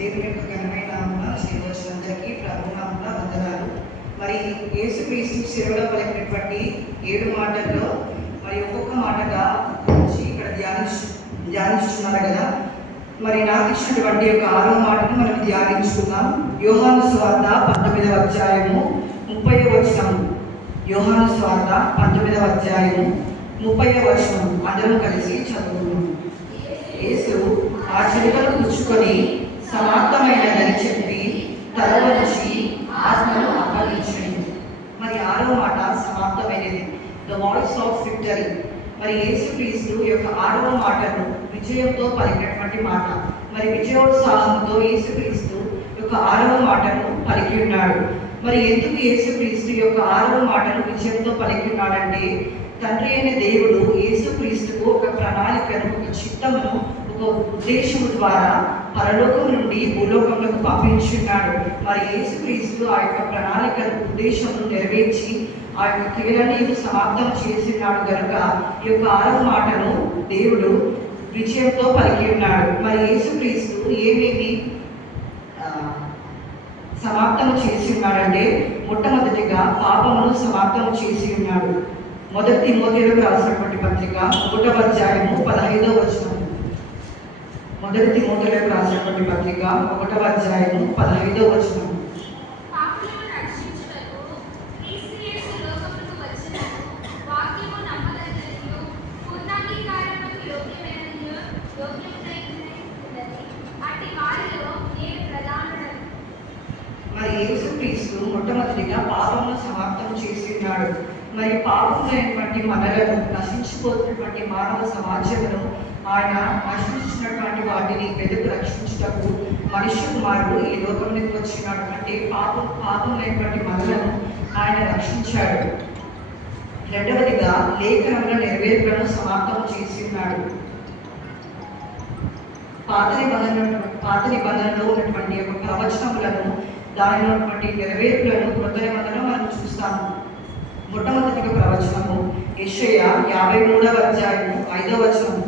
దేవుని యొక్క ఘనమైన నామమున శ్రీవచనందరికీ ప్రభు నామమున వందనాలు. మరి యేసుక్రీస్తు శిలువలో పలికినటువంటి 7 మాటల్లో మరి ఒక్కొక్క మాటగా వచ్చి ఇక్కడ ధ్యానిస్తున్నారు కదా. మరి నాకు ఇచ్చినటువంటి యొక్క 6వ మాటను మనం ధ్యానించుకుందాం. యోహాను సువార్త 19వ అధ్యాయము 30వ వచనం. యోహాను సువార్త 19వ అధ్యాయము 30వ వచనం అందరం కలిసి చదువుకుందాం. యేసు ఆ చిలుకను పుచ్చుకొని సమాప్తమైనదని చెప్పి తల వంచి ఆత్మను అప్పగించింది. మరి 6వ మాట సమాప్తమైనది, ద వాయిస్ ఆఫ్ విక్టరీ. మరి యేసుక్రీస్తు యొక్క 6వ మాటను విజయంతో పలికినటువంటి మాట. మరి విజయోత్సాహంతో యేసుక్రీస్తు యొక్క 6వ మాటను పలికి ఉన్నాడు. మరి ఎందుకు యేసుక్రీస్తు యొక్క 6వ మాటను విజయంతో పలికి ఉన్నాడంటే, తండ్రి అయిన దేవుడు యేసుక్రీస్తుకు ఒక ప్రణాళికను, ఒక చిత్తమును, ఒక ఉద్దేశము ద్వారా పరలోకం నుండి భూలోకంలోకి పంపించున్నాడు. మరి యేసుక్రీస్తు ఆ యొక్క ప్రణాళికను, ఉద్దేశమును నెరవేర్చి ఆ యొక్క క్రియలను సమాప్తం చేసినాడు కనుక ఈ యొక్క 6వ మాటను దేవుడు విజయంతో పలికి ఉన్నాడు. మరి యేసుక్రీస్తు ఏమేమి సమాప్తము చేసి ఉన్నాడంటే, మొట్టమొదటిగా పాపమును సమాప్తము చేసి ఉన్నాడు. మొదటి తిమోథేయులకు రాసినటువంటి పత్రిక 1వ అధ్యాయము 15వ వచనం. మొదటి తిమోథేయులకు రాసినటువంటి పత్రిక 1వ అధ్యాయము 15వ వచనం. మరి యేసుక్రీస్తు మొట్టమొదటిగా పాపమును సమాప్తం చేసి ఉన్నాడు. మరి పాపములైనటువంటి మనలను, నశించిపోతున్నటువంటి మానవ సమాజమును ఆయన నశించినటువంటి వాటిని వెతుకు రక్షించుటకు మనుష్య కుమారుడు ఈ లోకంలోకి వచ్చినాడు. అంటే పాపములైనటువంటి మనలను ఆయన రక్షించాడు. రెండవదిగా లేఖనముల నెరవేర్పులను సమాప్తం చేసి ఉన్నాడు. పాత నిబంధనలో ఉన్నటువంటి యొక్క ప్రవచనములను, దానిలో ఉన్నటువంటి నెరవేర్పులను కొత్త నిబంధనలో మనం చూస్తాము. మొట్టమొదటిగా ప్రవచనము యెషయా 53వ అధ్యాయము 5వ వచనము.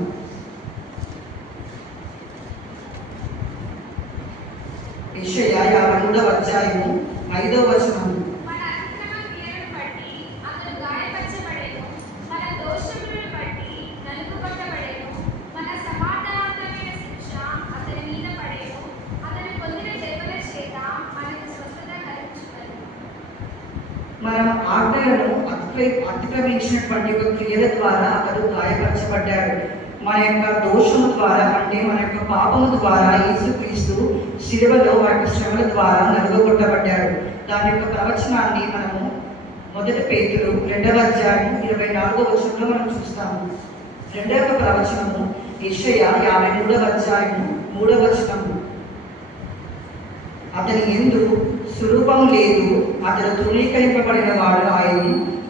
యెషయా 53వ అధ్యాయము 5వ వచనము. మనం ఆజ్ఞలను అతిక్రమించినటువంటి ఒక క్రియల ద్వారా అతడు గాయపరచబడ్డాడు. మన యొక్క దోషము ద్వారా, అంటే మన యొక్క పాపము ద్వారా యేసుక్రీస్తు శిలువలో వాటి శ్రమల ద్వారా నలుగొట్టబడ్డాడు. దాని యొక్క ప్రవచనాన్ని మనము 1 పేతురు 2వ అధ్యాయము 24వ వచనంలో మనం చూస్తాము. రెండవ ప్రవచనము యెషయా 53వ అధ్యాయము 3వ వచనము. అతని యందు స్వరూపము లేదు, అతడు తృణీకరింపబడిన వాడు ఆయన,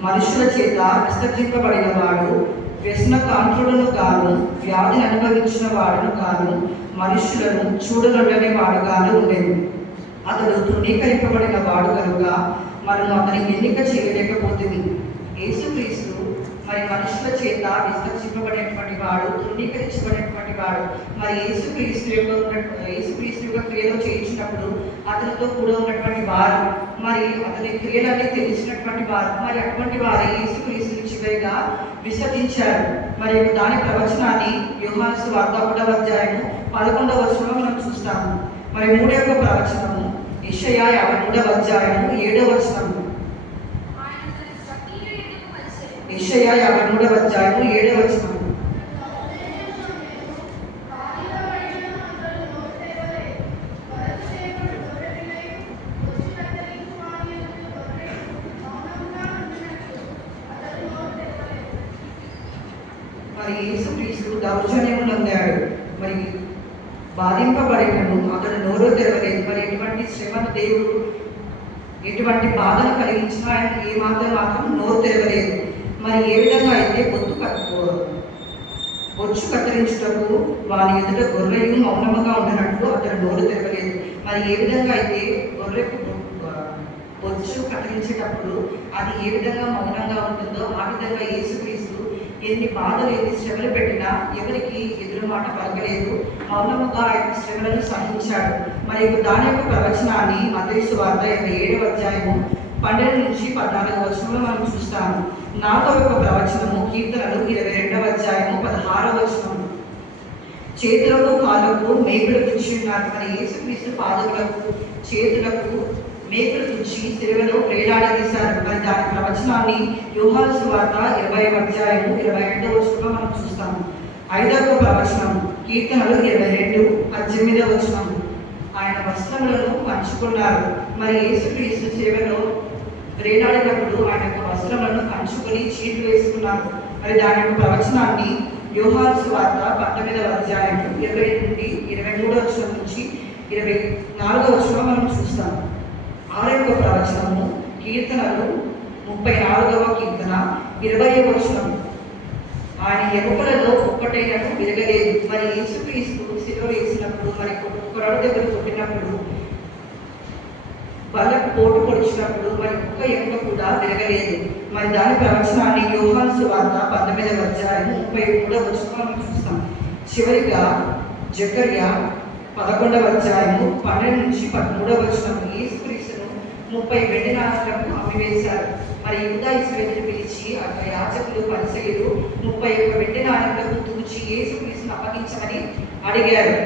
మనుషుల చేత విసర్జింపబడిన వాడు, వ్యసనకాంతుడును గాను, వ్యాధిని అనుభవించిన వాడును గాను, మనుషులను చూడగొట్టని వాడుగాను ఉండేది. అతడు తృణీకరింపబడిన వాడు కనుక మనము అతని ఎన్నిక చేయలేకపోతుంది. యేసుక్రీస్తు మరి మనుషుల చేత విసర్జింపబడినటువంటి వాడు, తృణీకరించబడినటువంటి వాడు. మరి యేసుక్రీస్తు యొక్క క్రియలు చేయించినప్పుడు అతనితో కూడా ఉన్నటువంటి వారు, మరి అతని క్రియలన్నీ తెలిసినటువంటి వారు, మరి అటువంటి వారు యేసుక్రీస్తుని చివరిగా విసర్జించారు. మరి దాని ప్రవచనాన్ని యోహాను సువార్త 1వ అధ్యాయము 11వ వచనంలో మనం చూస్తాము. మరి 3వ ప్రవచనము యెషయా 53వ అధ్యాయము 7వ వచనము. యెషయా 53వ అధ్యాయము 7వ వచనం. మరి యేసుక్రీస్తు దౌర్జన్యము నొందాడు, మరి బాధింపబడినను అతడు నోరు తెరవలేదు. మరి ఎటువంటి శ్రమను దేవుడు, ఎటువంటి బాధను కలిగించినా ఆయన మాత్రం నోరు తెరవలేదు. మరి ఏ విధంగా అయితే బొచ్చు కత్తిరించుటకు వారి ఎదుట గొర్రెలు మౌనముగా ఉండనట్లు అతడు నోరు తెరవలేదు. మరి ఏ విధంగా అయితే గొర్రెకు బొచ్చు కత్తిరించేటప్పుడు అది ఏ విధంగా మౌనంగా ఉంటుందో, ఆ విధంగా యేసుక్రీస్తు ఎన్ని బాధలు ఎన్ని శ్రమలు పెట్టినా ఎవరికి ఎదురు మాట పలకలేదు. మౌనముగా ఆయన శ్రమలను సహించాడు. మరి దాని యొక్క ప్రవచనాన్ని మత్తయి సువార్త 27వ అధ్యాయము 12 నుంచి 14 వచనంలో మనం చూస్తాము. నాతో యొక్క ప్రవచనము కీర్తనలు 22వ అధ్యాయము 16వ వచనం. చేతులకు కాళ్ళకు మేకులు తుచ్చి ఉన్నారు. మరి యేసుక్రీస్తు పాదములకు చేతులకు మేకులు తుచ్చి సిలువలో వేలాడదీశారు. మరి దాని ప్రవచనాన్ని యోహాను సువార్త 20వ అధ్యాయము 22వ వచనంలో మనం చూస్తాము. 5వ ప్రవచనం కీర్తనలు 22:18వ వచనం. ఆయన వస్త్రములను పంచుకున్నారు. మరి యేసుక్రీస్తు సిలువలో వేలాడినప్పుడు ఆయన యొక్క వస్త్రములను పంచుకొని చీట్లు వేసుకున్నారు. మరి దాని యొక్క ప్రవచనాన్ని యోహాను సువార్త 19వ అధ్యాయము 20 నుండి 23వ వచనం నుంచి 24వ వచనంలో మనం చూస్తాం. 6వ ప్రవచనము కీర్తనలు 34వ కీర్తన 20వ వచనం. ఆయన ఎముకలలో ఒక్కటైనను విరగలేదు. మరి యేసుక్రీస్తు సిలువ వేసినప్పుడు మరి కొరడ దగ్గర కొట్టినప్పుడు వాళ్ళకు పోటు పొడిచినప్పుడు మరి ఒక్క ఎముక కూడా విరగలేదు. మరి దాని ప్రవచనాన్ని యోహాను సువార్త 19వ అధ్యాయము 33వ వచనంలో మనం చూస్తాం. చివరిగా జకర్యా 11వ అధ్యాయము 12 నుంచి 13వ వచనం. యేసుక్రీస్తును 30 వెండి నాణాలకు అమ్మివేశారు. మరి యూదా ఇశ్రాయేలును పిలిచి అక్కడ యాజకులు పరిసయ్యులు 31 వెండి నాణాలకు తూచి యేసుక్రీస్తును అప్పగించమని అడిగారు.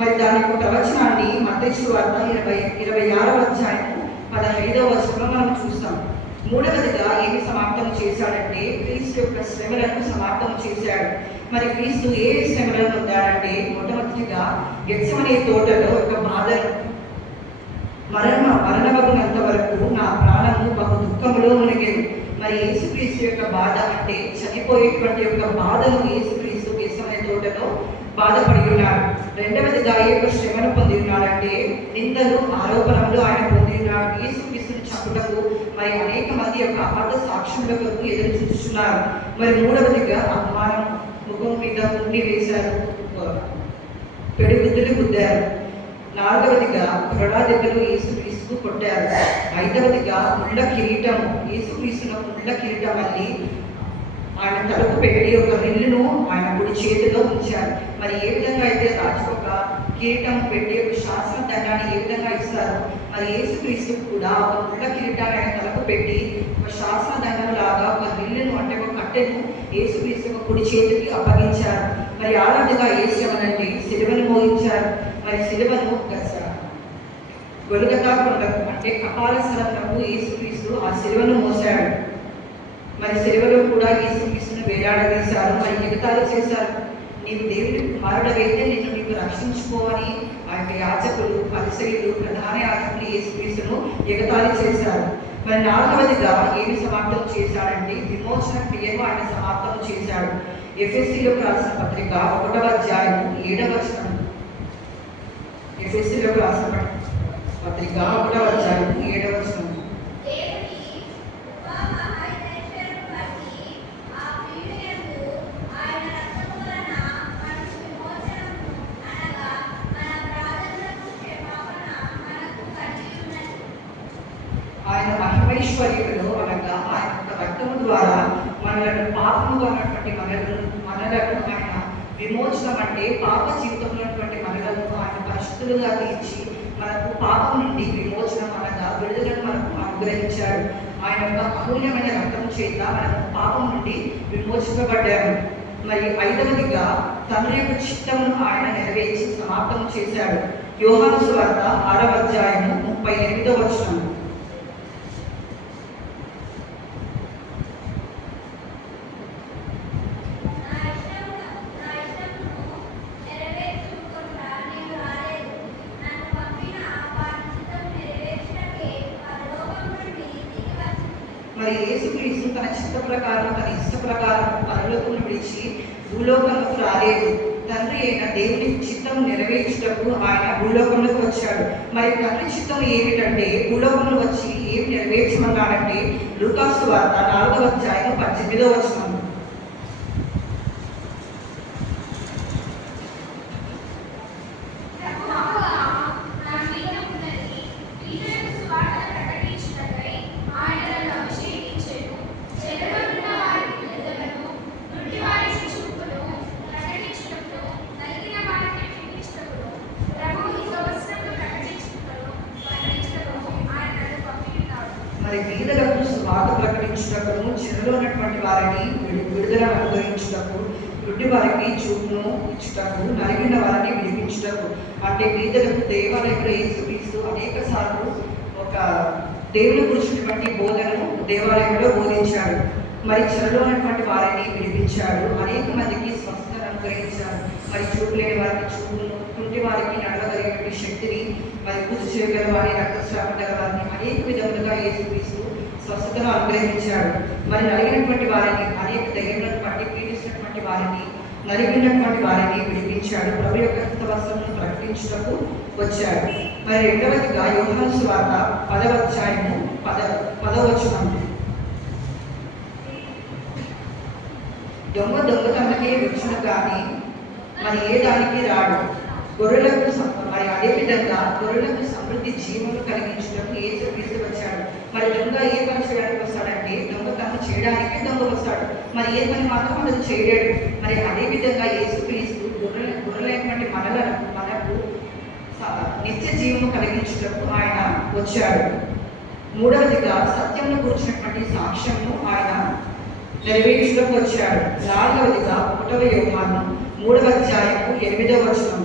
మరి దాని యొక్క ప్రవచనాన్ని మత్తయి సువార్త 26వ అధ్యాయము 15వ వచనంలో మనం చూస్తాం. మూడవదిగా ఏమి సమాప్తం చేశాడంటే క్రీస్తు యొక్క శ్రమలను సమాప్తం చేశాడు. మరి క్రీస్తు ఏ శ్రమలను పొందాడంటే మొట్టమొదటిగా గెత్సెమనే తోటలో ఒక బాధను మరణమగునంత వరకు నా ప్రాణము బహు దుఃఖములో మునిగేది. మరి యేసుక్రీస్తు యొక్క బాధ అంటే చనిపోయేటువంటి యొక్క బాధను యేసుక్రీస్తు గెత్సెమనే తోటలో బాధపడి ఉన్నాడు. రెండవదిగా ఏ యొక్క శ్రమను పొంది ఉన్నాడంటే నిందలు ఆరోపణలు ఆయన పొంది ఉన్నాడు. యేసుక్రీస్తుని చంపుటకు మరి అనేక మంది యొక్క అబద్ధ సాక్ష్యముల కొరకు ఎదురు చూస్తున్నారు. మరి మూడవదిగా అవమానం, ముఖం మీద ఉండి వేశారు, పెడుగుద్దులు గుద్దారు. నాలుగవదిగా కొరడా దెబ్బలు యేసుక్రీస్తుకు కొట్టారు. ఐదవదిగా ముళ్ళ కిరీటం, యేసుక్రీస్తును ముళ్ళ కిరీటం మళ్ళీ ఆయన తలకు పెట్టి ఒక రిల్లును ఆయన కుడి చేతిలో ఉంచారు. మరి ఏ విధంగా అయితే రాజు ఒక కిరీటం పెట్టి ఒక శాసన దండాన్ని ఏ విధంగా ఇస్తారు, మరి యేసుక్రీస్తు కూడా ఒక ముళ్ళ కిరీటాన్ని ఆయన తలకు పెట్టి ఒక శాసన దండం లాగా ఒక రిల్లును అంటే ఒక కట్టెను యేసుక్రీస్తు ఒక కుడి చేతికి అప్పగించారు. మరి ఆరాధగా యేసునంటే సిలువను మోగించారు. మరి సిలువను గొలుగతా కొండకు అంటే కపాల స్థలంలో యేసుక్రీస్తు ఆ సిలువను మోసాడు. మరి సిలువలో కూడా యేసుక్రీస్తును వేలాడదీశారు. మరి ఎగతాళి చేశారు. నీవు దేవుని కుమారుడవైతే నిన్ను నీకు రక్షించుకోవని ఆ యొక్క యాజకులు, పరిసయ్యులు, ప్రధాన యాజకులు యేసుక్రీస్తును ఎగతాళి చేశారు. మరి నాలుగవదిగా ఏమి సమాప్తం చేశాడంటే విమోచన క్రియను ఆయన సమాప్తం చేశాడు. ఎఫెసీయులకు రాసిన పత్రిక 1వ అధ్యాయము 7వ వచనం. ఎఫెసీయులకు రాసిన పత్రిక 1వ అధ్యాయము 7వ వచనం. ఆయన మహిమైశ్వర్యులలో అనగా ఆయన యొక్క రక్తము ద్వారా మనలను పాపముగా ఉన్నటువంటి మనలను ఆయన విమోచనం అంటే పాప జీవితంలో ఉన్నటువంటి మనలను ఆయన పరిశుద్ధులుగా తీర్చి మనకు పాపం నుండి విమోచనం అనగా విడుదలను మనకు అనుగ్రహించాడు. ఆయన యొక్క అమూల్యమైన రక్తము చేత మనకు పాపం నుండి విమోచింపబడ్డాము. మరి ఐదవదిగా తండ్రి యొక్క చిత్తమును ఆయన నెరవేర్చి సమాప్తం చేశాడు. యోహాను సువార్త 6వ అధ్యాయము 38వ వచనం. మరి యేసుక్రీస్తు తన చిత్త ప్రకారం తన ఇష్ట ప్రకారం పరలోకమును విడిచి భూలోకములకు రాలేదు. తండ్రి అయిన దేవుని చిత్తం నెరవేర్చుటకు ఆయన భూలోకంలోకి వచ్చాడు. మరి తండ్రి చిత్తం ఏమిటంటే భూలోకంలో వచ్చి ఏమి నెరవేర్చమన్నాడంటే లూకాసు వార్త 4వ అధ్యాయం 18వ వచనం. ఆయన రక్షించుటకు, చెరలో ఉన్నటువంటి వారిని విడుదల అనుగ్రహించుటకు, గుడ్డి వారికి చూపును ఇచ్చుటకు, నలిగిన వారిని విడిపించుటకు. అంటే పేదలకు దేవాలయంలో యేసుక్రీస్తు అనేక సార్లు ఒక దేవుని గురించినటువంటి బోధనను దేవాలయంలో బోధించాడు. మరి చెరలో ఉన్నటువంటి వారిని విడిపించాడు, అనేక మందికి స్వస్థతను అనుగ్రహించాడు. మరి చూపు లేని వారికి చూపును, కుంటి వారికి నడవగలిగినటువంటి శక్తిని, మరి పూజ చేయగల వారిని, రక్తస్రావం గల వారిని అనేక విధములుగా యేసుక్రీస్తు స్వస్థతను అనుగ్రహించాడు. మరి నలిగినటువంటి వారిని, అనేక దయ్యములను పీడిస్తున్నటువంటి వారిని, నలిగినటువంటి వారిని విడిపించాడు. ప్రభు యొక్క రక్త వస్త్రమును ప్రకటించుటకు వచ్చాడు. మరి రెండవదిగా యోహాను సువార్త 10వ అధ్యాయము 10వ వచనం. దొంగతనకే వచ్చును కానీ మరి ఏ దానికి రాడు. గొర్రెలకు మరి అదేవిధంగా గొర్రెలకు సమృద్ధి జీవములు కలిగించడానికి యేసుక్రీస్తు వచ్చాడు. మరి దొంగ ఏ పని చేయడానికి వస్తాడంటే దొంగతనం చేయడానికే దొంగ వస్తాడు. మరి ఏ పని మాత్రం అతను చేయలేడు. మరి అదేవిధంగా యేసుక్రీస్తు గొర్రెలైనటువంటి మనకు నిత్య జీవము కలిగించటకు ఆయన వచ్చాడు. మూడవదిగా సత్యంలో కూర్చున్నటువంటి సాక్ష్యము ఆయన నెరవేర్చుటకు వచ్చాడు. నాలుగవదిగా 1వ యోహాను 3వ అధ్యాయము 8వ వచనం.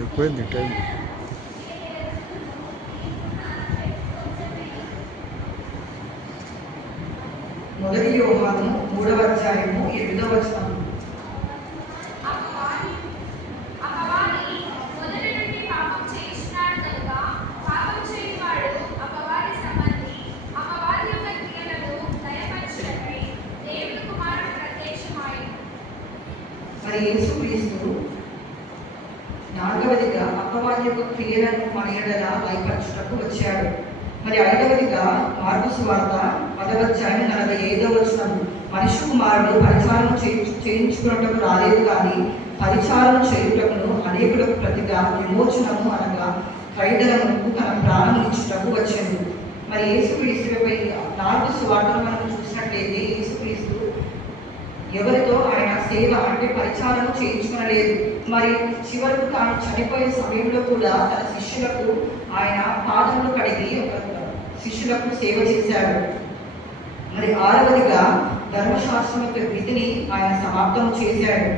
ఎక్కువైంది టైం. మొదటి యోహాను 3వ అధ్యాయము 8వ వచనం. మరి యేసుక్రీస్తు నాలుగవదిగా అపవాది యొక్క క్రియలను మన ఎడల లయపరచుటకు వచ్చాడు. మరి ఐదవదిగా మార్కు సువార్త 10వ అధ్యాయం 45వ వచనం. మనిషి కుమారుడు పరిచారణ చేయించుకున్నటకు రాలేదు కానీ పరిచారణ చేయుటకును అనేకులకు ప్రతిగా విమోచనము అనగా ఖైదనములకు తన ప్రాణం ఇచ్చుటకు వచ్చాడు. మరి యేసుక్రీస్తుపై 4 సువార్తలు మనం చూసినట్లయితే యేసుక్రీస్తు ఎవరితో ఆయన సేవ అంటే పరిచారణ చేయించుకోలేదు. మరి చివరకు తాను చనిపోయే సమయంలో కూడా తన శిష్యులకు ఆయన పాదములు కడిగి శిష్యులకు సేవ చేశాడు. మరి ఆరవదిగా ధర్మశాస్త్రం యొక్క విధిని ఆయన సమాప్తం చేశాడు.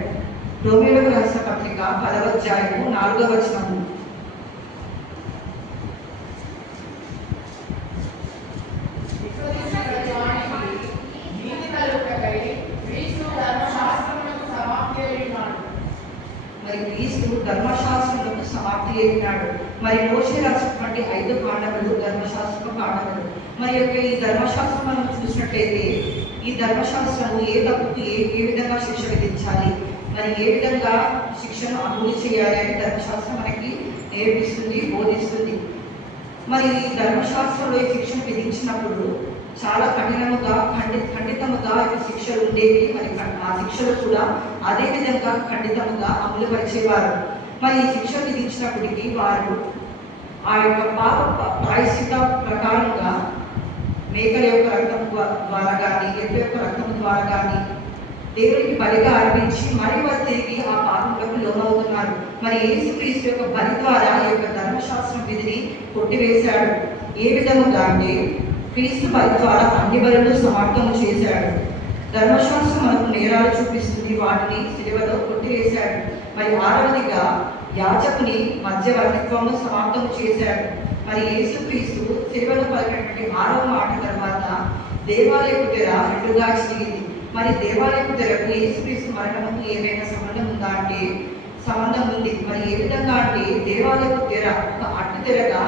రోమీయులకు రాసిన పత్రిక 10వ అధ్యాయము 4వ వచనము. మరి క్రీస్తు ధర్మశాస్త్రములకు సమాప్తి అయినాడు. మరి మోషే రాసినటువంటి 5 కాండములు ధర్మశాస్త్ర కాండములు. మరి యొక్క ఈ ధర్మశాస్త్రం మనం చూసినట్లయితే ఈ ధర్మశాస్త్రము ఏ తప్పుకు ఏ విధంగా శిక్ష విధించాలి, మరి ఏ విధంగా శిక్షను అమలు చేయాలి అని ధర్మశాస్త్రం మనకి నేర్పిస్తుంది, బోధిస్తుంది. మరి ఈ ధర్మశాస్త్రంలో ఈ శిక్షను విధించినప్పుడు చాలా కఠినముగా ఖండితముగా శిక్షలు ఉండేవి. మరి ఆ శిక్షలు కూడా అదే విధంగా ఖండితముగా అమలుపరిచేవారు. మరి ఈ శిక్ష విధించినప్పటికీ వారు ఆ యొక్క పాప ప్రాయశ్చిత ప్రకారంగా మేకల యొక్క రక్తం ద్వారా కానీ ఎద్దు యొక్క రక్తం ద్వారా కానీ దేవునికి బలిగా అర్పించి మరి వారు తిరిగి ఆ పాపంలోకి లోనవుతున్నారు. మరి యేసుక్రీస్తు యొక్క బలి ద్వారా ఈ యొక్క ధర్మశాస్త్రం విధిని కొట్టివేశాడు. ఏ విధముగా అంటే క్రీస్తు బలి ద్వారా అన్ని బలులు సమాప్తము చేశాడు. ధర్మశాస్త్రం మనకు నేరాలు చూపిస్తుంది, వాటిని సిలువలో కొట్టివేశాడు. మరి ఆరవదిగా యాజకుని మధ్యవర్తిత్వము సమాప్తము చేశాడు. మరి యేసుక్రీస్తు సిలువలో పలికినటువంటి 6వ మాట తర్వాత దేవాలయపు తెర రెండుగా చిరిగింది. మరి దేవాలయపు తెరకు యేసుక్రీస్తు మరణముకు ఏమైనా సంబంధం ఉందా అంటే సంబంధం ఉంది. మరి ఏ విధంగా అంటే దేవాలయపు తెర ఒక అడ్డు తెరగా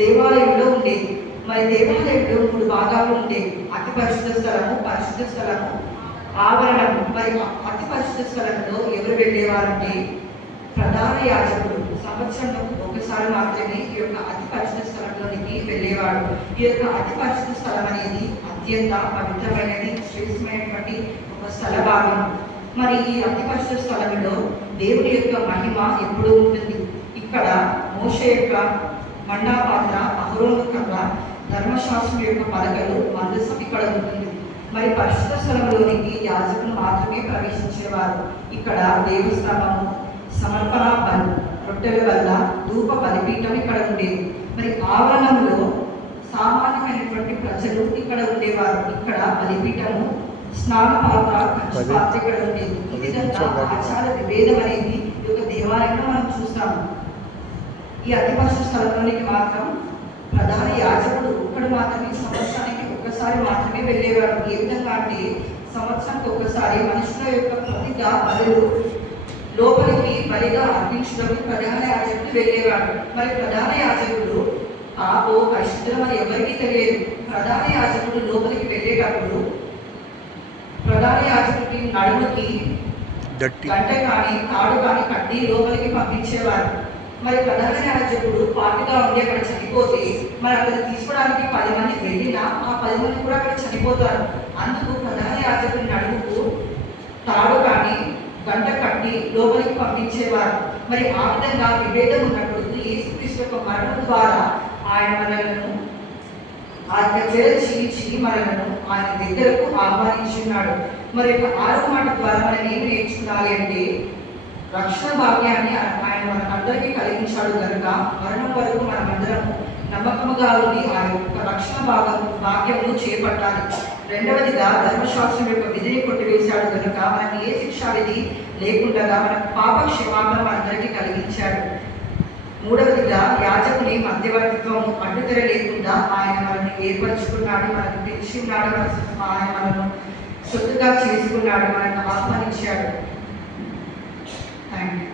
దేవాలయంలో ఉండేది. మరి దేవాలయంలో 3 భాగాలు ఉండేవి. అతి పరిశుద్ధ స్థలము, పరిశుద్ధ స్థలము, ఆవరణము. మరి అతి పరిశుద్ధ స్థలంలో ఎవరు వెళ్ళేవారంటే ప్రధాన యాజకుడు సంవత్సరంలో ఒకసారి మాత్రమే ఈ యొక్క అతి పరిశుద్ధ స్థలంలోనికి వెళ్ళేవాడు. ఈ యొక్క అతి పరిశుద్ధ స్థలం అనేది అత్యంత పవిత్రమైనది, శ్రేష్టమైనటువంటి ఒక స్థల భాగం. మరి ఈ అతి పరిశుద్ధ స్థలంలో దేవుని యొక్క మహిమ ఎప్పుడూ ఉంటుంది. ఇక్కడ మోషే యొక్క మండాపాత్ర, అహరోను కర్ర, ధర్మశాస్త్రం యొక్క పలకలు, మందసం ఇక్కడ ఉంటుంది. మరి పరిశుద్ధ స్థలంలోనికి యాజకులు మాత్రమే ప్రవేశించేవారు. ఇక్కడ దేవస్థానము, సమర్పణ రొట్టెల వల్ల ధూప బలిపీఠం ఇక్కడ ఉండేది. మరి ఆవరణంలో సామాన్యమైనటువంటి ప్రజలు ఇక్కడ ఉండేవారు. ఇక్కడ బలిపీఠము, స్నాన పాత్ర, కంచు పాత్ర ఇక్కడ ఉండేది. ఈ విధంగా ఆచార విభేదం అనేది ఈ యొక్క దేవాలయంలో మనం చూస్తాము. ఈ అతి పరిశుద్ధ స్థలంలోనికి మాత్రం ప్రధాన యాజకుడు ఒక్కడు మాత్రమే సంవత్సరానికి ఒక్కసారి మాత్రమే వెళ్ళేవాడు. ఏ విధంగా అంటే సంవత్సరానికి ఒక్కసారి మనుషుల యొక్క ప్రతిగా బలులు లోపలికి బలిగా అర్పించడానికి ప్రధాన యాజకుడు వెళ్ళేవాడు. మరి ప్రధాన యాజకుడు పాపో పరిశుద్ధం అని ఎవరికీ తెలియదు. ప్రధాన యాజకుడు లోపలికి వెళ్ళేటప్పుడు ప్రధాన యాజకుడి నడుముకి గంట కానీ తాడు కానీ కట్టి లోపలికి పంపించేవారు. మరి ప్రధాన యాజకుడు పాటిగా ఉండి అక్కడ చనిపోతే మరి అక్కడ తీసుకోవడానికి 10 మంది వెళ్ళినా ఆ 10 మంది కూడా అక్కడ చనిపోతారు. అందుకు ప్రధాన యాజకుడి నడుముకు తాడు కానీ గంట కట్టి లోపలికి పంపించేవారు. మరి ఆ విధంగా విభేదం ఉన్నప్పుడు యేసుక్రీస్తు యొక్క మరణం ద్వారా ఆయన మనలను ఆ చెర చీల్చి మనలను ఆయన దగ్గరకు ఆహ్వానించున్నాడు. మరి 6వ మాట ద్వారా మనం ఏం నేర్చుకోవాలి అంటే రక్షణ భాగ్యాన్ని ఆయన మనకందరికీ కలిగించాడు కనుక మరణం వరకు మనమందరము నమ్మకముగా ఉండి ఆ యొక్క రక్షణ భాగ్యమును చేపట్టాలి. రెండవదిగా ధర్మశాస్త్రం యొక్క విధిని కొట్టివేశాడు కనుక మనకి ఏ శిక్షా విధి లేకుండా మనకు పాప క్షమాపణ మనందరికీ కలిగించాడు. మూడవదిగా యాజకుని మధ్యవర్తిత్వము అడ్డుతెర లేకుండా ఆయన మనల్ని ఏర్పరచుకున్నాడు, మనకు పిలిచి ఉన్నాడు, ఆయన మనను సొత్తుగా చేసుకున్నాడు, మనకు ఆహ్వానించాడు. Thank you.